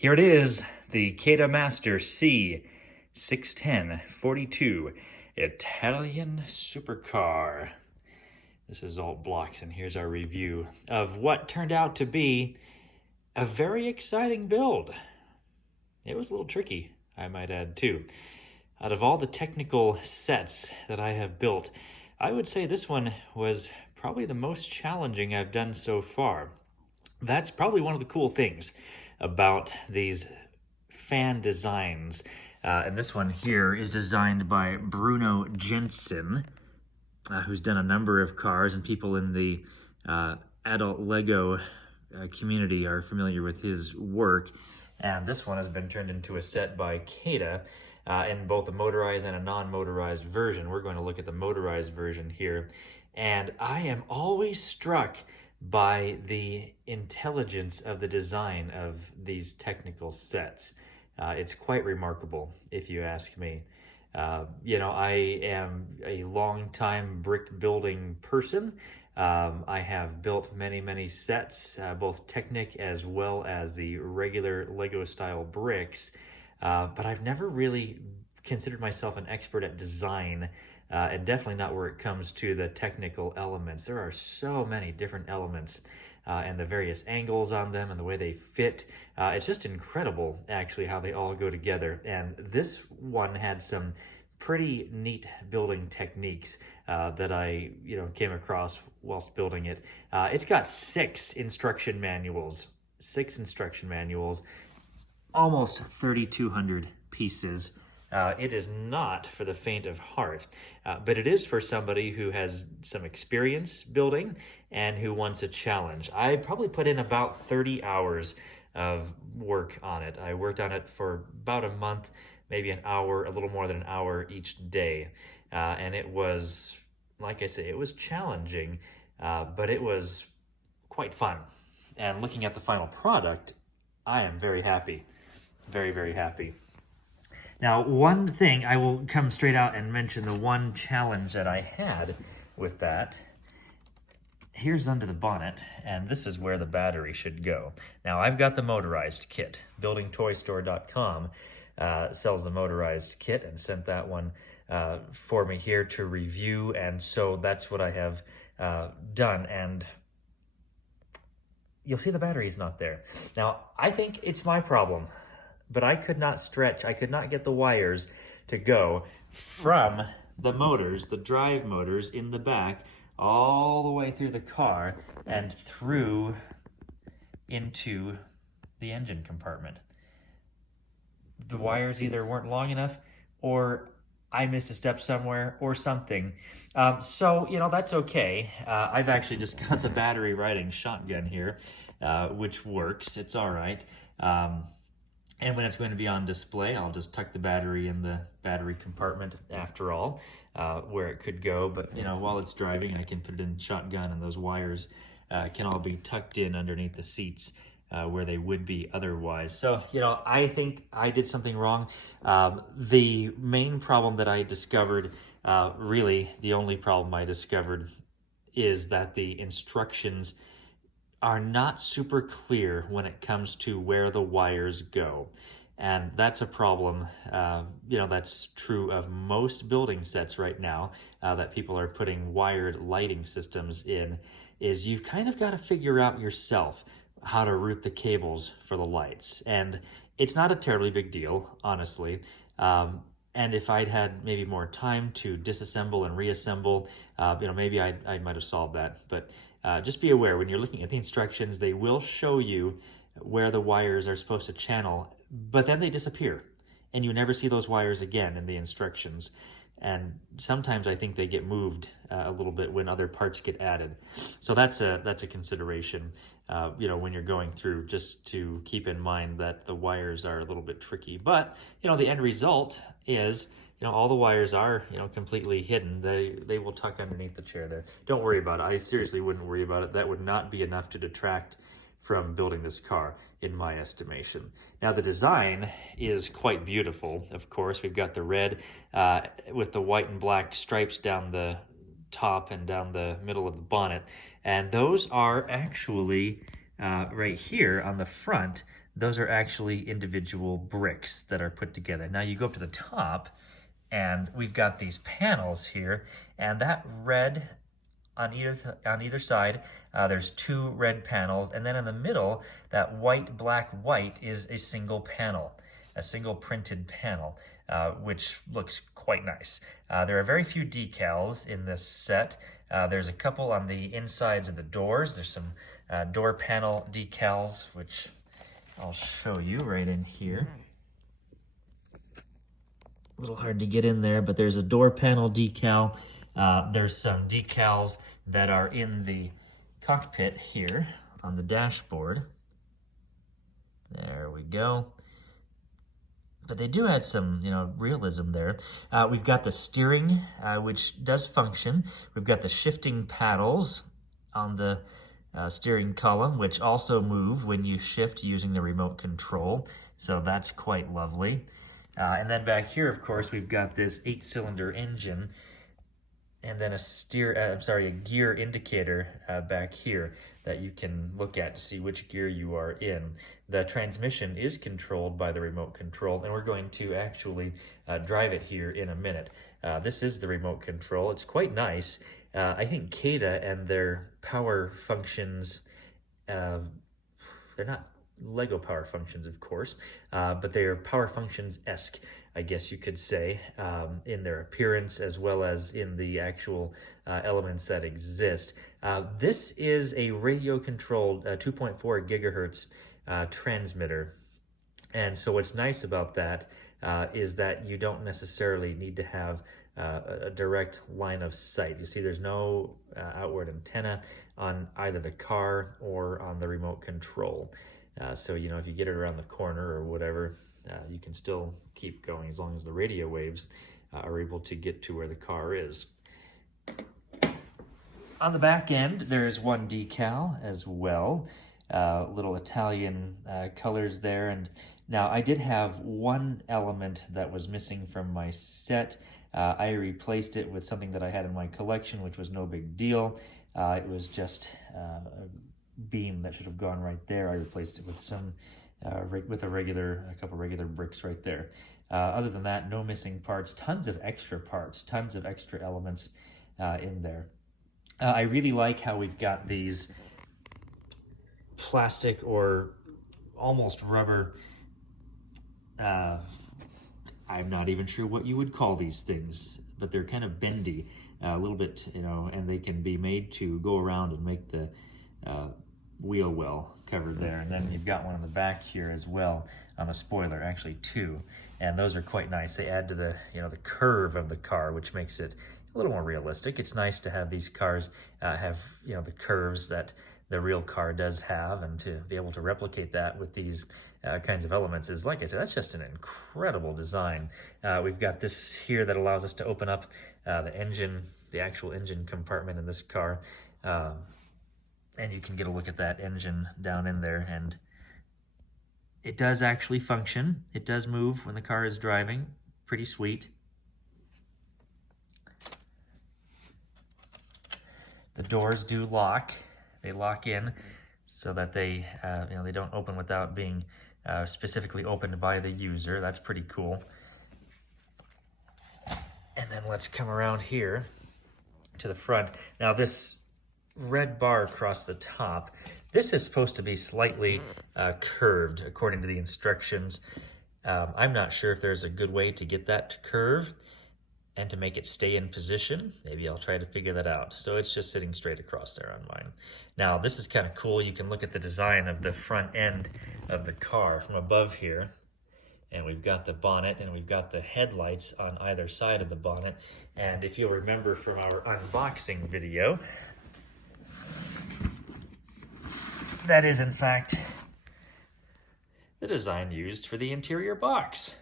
Here it is, the Keda Master C610-42 Italian supercar. This is alt blocks, and here's our review of what turned out to be a very exciting build. It was a little tricky, I might add, too. Out of all the technical sets that I have built, I would say this one was probably the most challenging I've done so far. That's probably one of the cool things about these fan designs. And this one here is designed by Bruno Jensen, who's done a number of cars, and people in the adult Lego community are familiar with his work. And this one has been turned into a set by Keda in both a motorized and a non-motorized version. We're going to look at the motorized version here. And I am always struck by the intelligence of the design of these technical sets. It's quite remarkable, if you ask me. I am a long-time brick building person. I have built many sets, both Technic as well as the regular Lego style bricks, but I've never really considered myself an expert at design, and definitely not where it comes to the technical elements. There are so many different elements and the various angles on them and the way they fit. It's just incredible, actually, how they all go together. And this one had some pretty neat building techniques that I came across whilst building it. It's got six instruction manuals, almost 3,200 pieces. It is not for the faint of heart, but it is for somebody who has some experience building and who wants a challenge. I probably put in about 30 hours of work on it. I worked on it for about a month, maybe an hour, a little more than an hour each day. And it was, like I say, it was challenging, but it was quite fun. And looking at the final product, I am very happy, very happy. Now, one thing, I will come straight out and mention the one challenge that I had with that. Here's under the bonnet, and this is where the battery should go. Now, I've got the motorized kit. BuildingToyStore.com sells the motorized kit and sent that one for me here to review, and so that's what I have done. And you'll see the battery is not there. Now, I think it's my problem, but I could not stretch, I could not get the wires to go from the motors, the drive motors in the back, all the way through the car and through into the engine compartment. The wires either weren't long enough, or I missed a step somewhere, or something. So, that's okay. I've actually just got the battery riding shotgun here, which works. It's all right. And when it's going to be on display, I'll just tuck the battery in the battery compartment after all, where it could go. But, while it's driving, I can put it in shotgun, and those wires can all be tucked in underneath the seats where they would be otherwise. So, I think I did something wrong. The main problem that I discovered, really the only problem I discovered, is that the instructions are not super clear when it comes to where the wires go. And that's a problem, that's true of most building sets right now that people are putting wired lighting systems in, is you've kind of got to figure out yourself how to route the cables for the lights. And it's not a terribly big deal, honestly. And if I'd had maybe more time to disassemble and reassemble, maybe I might have solved that. But just be aware, when you're looking at the instructions, they will show you where the wires are supposed to channel, but then they disappear, and you never see those wires again in the instructions. And sometimes I think they get moved a little bit when other parts get added. So that's a consideration, when you're going through, just to keep in mind that the wires are a little bit tricky. But, the end result is, all the wires are, completely hidden. They will tuck underneath the chair there. Don't worry about it. I seriously wouldn't worry about it. That would not be enough to detract from building this car, in my estimation. Now, the design is quite beautiful, of course. We've got the red with the white and black stripes down the top and down the middle of the bonnet. And those are actually, right here on the front, those are actually individual bricks that are put together. Now you go up to the top, and we've got these panels here, and that red on either side, there's 2 red panels, and then in the middle, that white, black, white is a single panel, a single printed panel, which looks quite nice. There are very few decals in this set. There's a couple on the insides of the doors. There's some door panel decals, which I'll show you right in here. A little hard to get in there, but there's a door panel decal. There's some decals that are in the cockpit here on the dashboard. There we go. But they do add some, realism there. We've got the steering, which does function. We've got the shifting paddles on the steering column, which also move when you shift using the remote control. So that's quite lovely. And then back here, of course, we've got this 8-cylinder engine, and then a gear indicator back here that you can look at to see which gear you are in. The transmission is controlled by the remote control, and we're going to actually drive it here in a minute. This is the remote control. It's quite nice. I think CATA and their power functions, they're not Lego power functions, of course, but they are power functions-esque, I guess you could say, in their appearance as well as in the actual elements that exist. This is a radio-controlled 2.4 gigahertz transmitter, and so what's nice about that is that you don't necessarily need to have a direct line of sight. You see, there's no outward antenna on either the car or on the remote control. So, if you get it around the corner or whatever, you can still keep going as long as the radio waves are able to get to where the car is. On the back end, there's one decal as well, little Italian colors there. And now I did have one element that was missing from my set. I replaced it with something that I had in my collection, which was no big deal. It was just a beam that should have gone right there. I replaced it with some a couple regular bricks right there. Other than that, no missing parts, tons of extra parts, tons of extra elements in there. I really like how we've got these plastic or almost rubber, I'm not even sure what you would call these things, but they're kind of bendy a little bit, and they can be made to go around and make the wheel well covered there. And then you've got one on the back here as well on the spoiler, actually 2, and those are quite nice. They add to the the curve of the car, which makes it a little more realistic. It's nice to have these cars have the curves that the real car does have, and to be able to replicate that with these kinds of elements is, like I said, that's just an incredible design. We've got this here that allows us to open up the actual engine compartment in this car. And you can get a look at that engine down in there, and it does actually function. It does move when the car is driving. Pretty sweet. The doors do lock. They lock in so that they don't open without being specifically opened by the user. That's pretty cool. And then let's come around here to the front. Now this red bar across the top, this is supposed to be slightly curved according to the instructions. I'm not sure if there's a good way to get that to curve and to make it stay in position. Maybe I'll try to figure that out. So it's just sitting straight across there on mine. Now this is kind of cool. You can look at the design of the front end of the car from above here. And we've got the bonnet and we've got the headlights on either side of the bonnet. And if you'll remember from our unboxing video, that is in fact the design used for the interior box.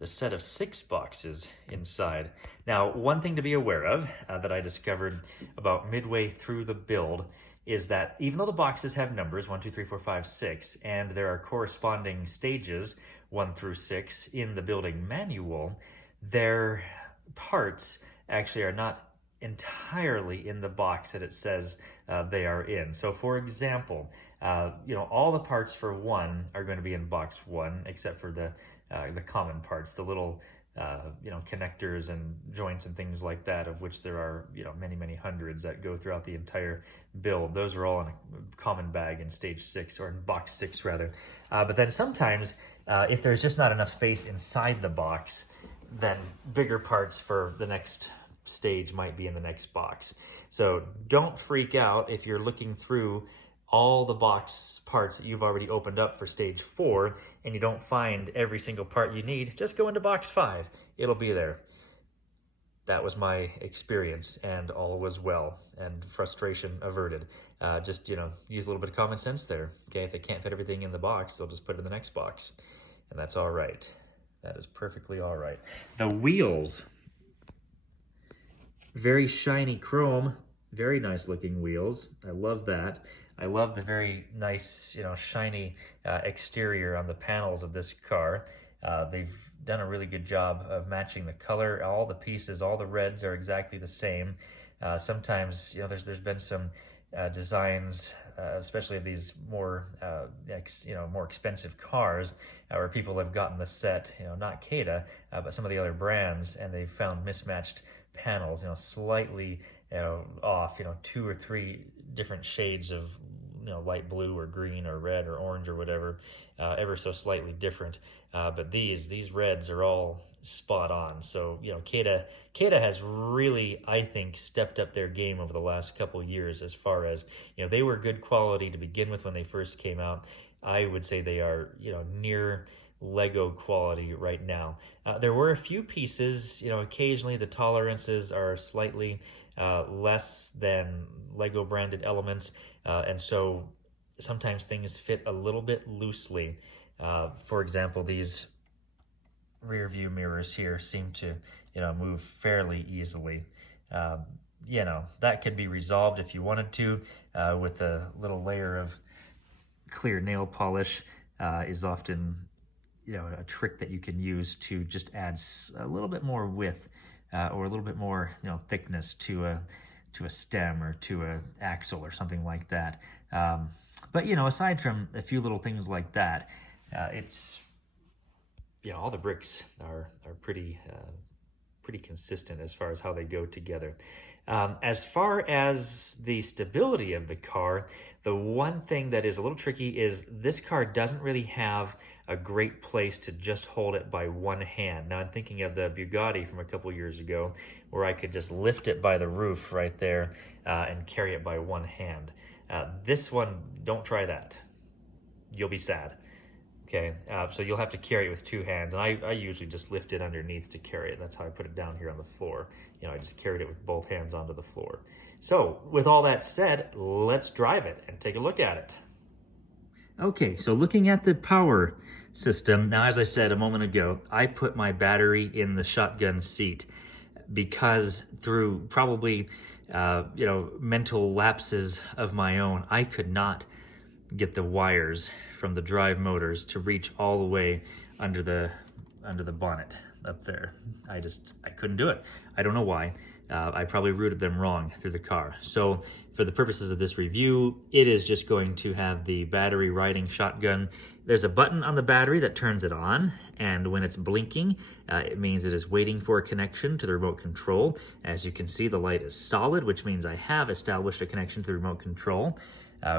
The set of 6 boxes inside. Now, one thing to be aware of that I discovered about midway through the build is that even though the boxes have numbers, 1, 2, 3, 4, 5, 6, and there are corresponding stages, 1 through 6, in the building manual, their parts actually are not entirely in the box that it says they are in. So for example, all the parts for one are going to be in box one, except for the common parts, the little connectors and joints and things like that, of which there are many hundreds that go throughout the entire build. Those are all in a common bag in stage 6, or in box 6 rather. But then sometimes if there's just not enough space inside the box, then bigger parts for the next stage might be in the next box. So don't freak out if you're looking through all the box parts that you've already opened up for stage 4 and you don't find every single part you need. Just go into box 5. It'll be there. That was my experience, and all was well, and frustration averted. Just use a little bit of common sense there. Okay, if they can't fit everything in the box, they'll just put it in the next box, and that's all right. That is perfectly all right. The wheels, very shiny chrome, very nice looking wheels. I love that. I love the very nice, shiny exterior on the panels of this car. They've done a really good job of matching the color. All the pieces, all the reds are exactly the same. Sometimes, there's been some designs, especially of these more, more expensive cars, where people have gotten the set, not CATA, but some of the other brands, and they've found mismatched panels, slightly, off, 2 or 3 different shades of, light blue or green or red or orange or whatever, ever so slightly different. But these reds are all spot on. So, CATA has really, I think, stepped up their game over the last couple years as far as, they were good quality to begin with when they first came out. I would say they are, near Lego quality right now. There were a few pieces, occasionally the tolerances are slightly less than Lego branded elements, and so sometimes things fit a little bit loosely. For example, these rear view mirrors here seem to move fairly easily. That could be resolved if you wanted to with a little layer of clear nail polish. Is often a trick that you can use to just add a little bit more width or a little bit more thickness to a stem or to a axle or something like that. But aside from a few little things like that, it's all the bricks are pretty consistent as far as how they go together. As far as the stability of the car, the one thing that is a little tricky is this car doesn't really have a great place to just hold it by one hand. Now I'm thinking of the Bugatti from a couple years ago, where I could just lift it by the roof right there and carry it by one hand. This one, don't try that. You'll be sad. Okay, so you'll have to carry it with 2 hands, and I usually just lift it underneath to carry it. That's how I put it down here on the floor. I just carried it with both hands onto the floor. So with all that said, let's drive it and take a look at it. Okay, so looking at the power system, now as I said a moment ago, I put my battery in the shotgun seat because through probably mental lapses of my own, I could not get the wires from the drive motors to reach all the way under the bonnet up there. I couldn't do it. I don't know why. I probably routed them wrong through the car. So for the purposes of this review, it is just going to have the battery riding shotgun. There's a button on the battery that turns it on, and when it's blinking, it means it is waiting for a connection to the remote control. As you can see, the light is solid, which means I have established a connection to the remote control,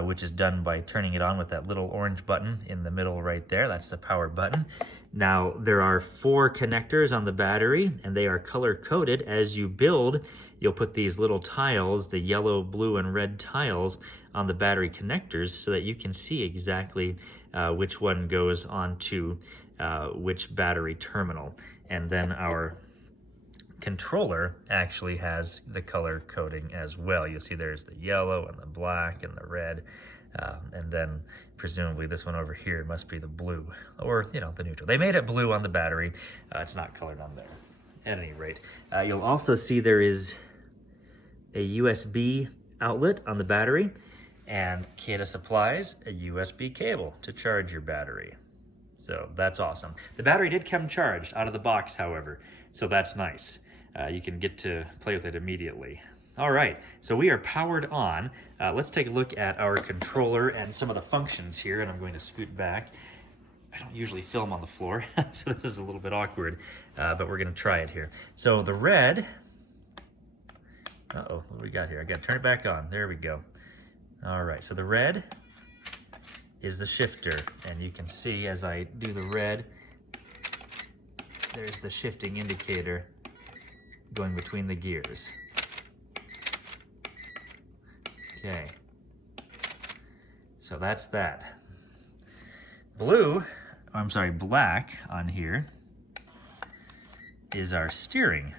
which is done by turning it on with that little orange button in the middle right there. That's the power button. Now, there are 4 connectors on the battery, and they are color-coded. As you build, you'll put these little tiles, the yellow, blue, and red tiles, on the battery connectors so that you can see exactly which one goes onto which battery terminal. And then our controller actually has the color coding as well. You'll see there's the yellow and the black and the red, and then presumably this one over here must be the blue, or the neutral. They made it blue on the battery. It's not colored on there. At any rate, you'll also see there is a USB outlet on the battery, and CATA supplies a USB cable to charge your battery. So that's awesome. The battery did come charged out of the box, however, so that's nice. you can get to play with it immediately. All right, so we are powered on. Let's take a look at our controller and some of the functions here, and I'm going to scoot back. I don't usually film on the floor, so this is a little bit awkward, but we're gonna try it here. So the red, uh-oh, what do we got here? I gotta turn it back on, there we go. All right, so the red is the shifter, and you can see as I do the red, there's the shifting indicator going between the gears. Okay, so that's that. Black on here is our steering.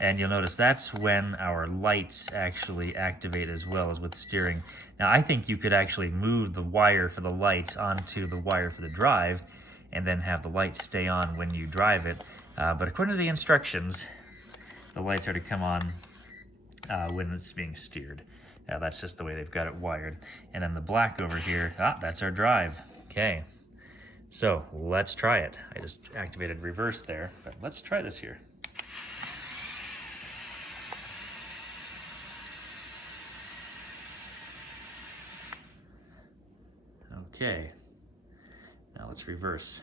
And you'll notice that's when our lights actually activate as well as with steering. Now I think you could actually move the wire for the lights onto the wire for the drive and then have the lights stay on when you drive it. But according to the instructions, the lights are to come on when it's being steered. That's just the way they've got it wired. And then the black over here, that's our drive. Okay, so let's try it. I just activated reverse there, but let's try this here. Okay, now let's reverse.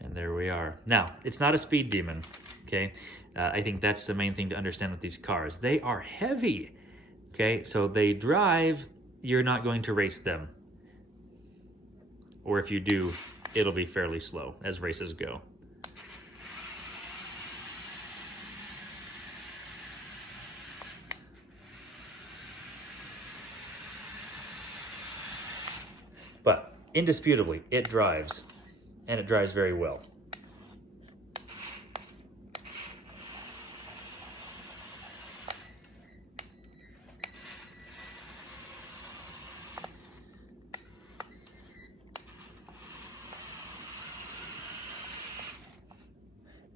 And there we are. Now, it's not a speed demon, okay? I think that's the main thing to understand with these cars. They are heavy, okay? So they drive, you're not going to race them. Or if you do, it'll be fairly slow as races go. But indisputably, it drives. And it drives very well.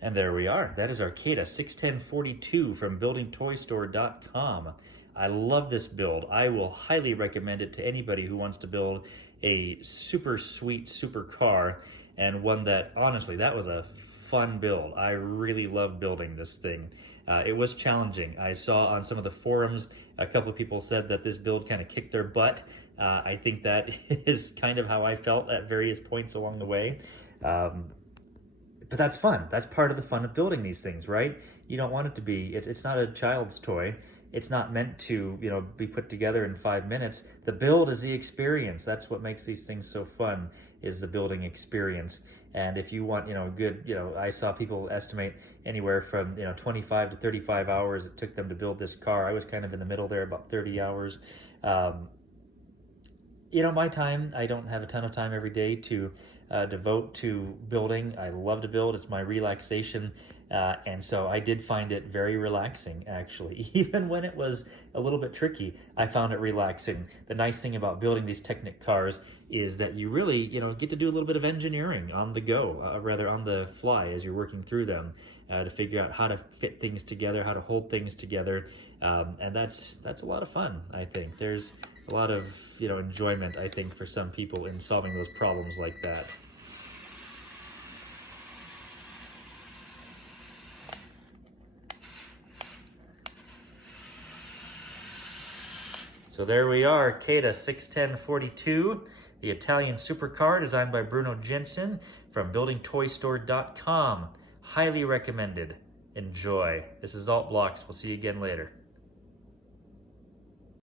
And there we are. That is our CATA 61042 from buildingtoystore.com. I love this build. I will highly recommend it to anybody who wants to build a super sweet supercar, and one that, honestly, that was a fun build. I really love building this thing. It was challenging. I saw on some of the forums, a couple of people said that this build kind of kicked their butt. I think that is kind of how I felt at various points along the way. But that's fun. That's part of the fun of building these things, right? You don't want it to be, it's not a child's toy. It's not meant to, be put together in 5 minutes. The build is the experience. That's what makes these things so fun, is the building experience. And if you want, good, I saw people estimate anywhere from, 25 to 35 hours it took them to build this car. I was kind of in the middle there, about 30 hours. My time, I don't have a ton of time every day to devote to building. I love to build. It's my relaxation. And so I did find it very relaxing, actually. Even when it was a little bit tricky, I found it relaxing. The nice thing about building these Technic cars is that you really, get to do a little bit of engineering on the go, rather on the fly as you're working through them, to figure out how to fit things together, how to hold things together. And that's a lot of fun, I think. There's a lot of, enjoyment, I think, for some people in solving those problems like that. So there we are, CATA 61042, the Italian supercar designed by Bruno Jensen from buildingtoystore.com. Highly recommended. Enjoy. This is Alt Blocks. We'll see you again later.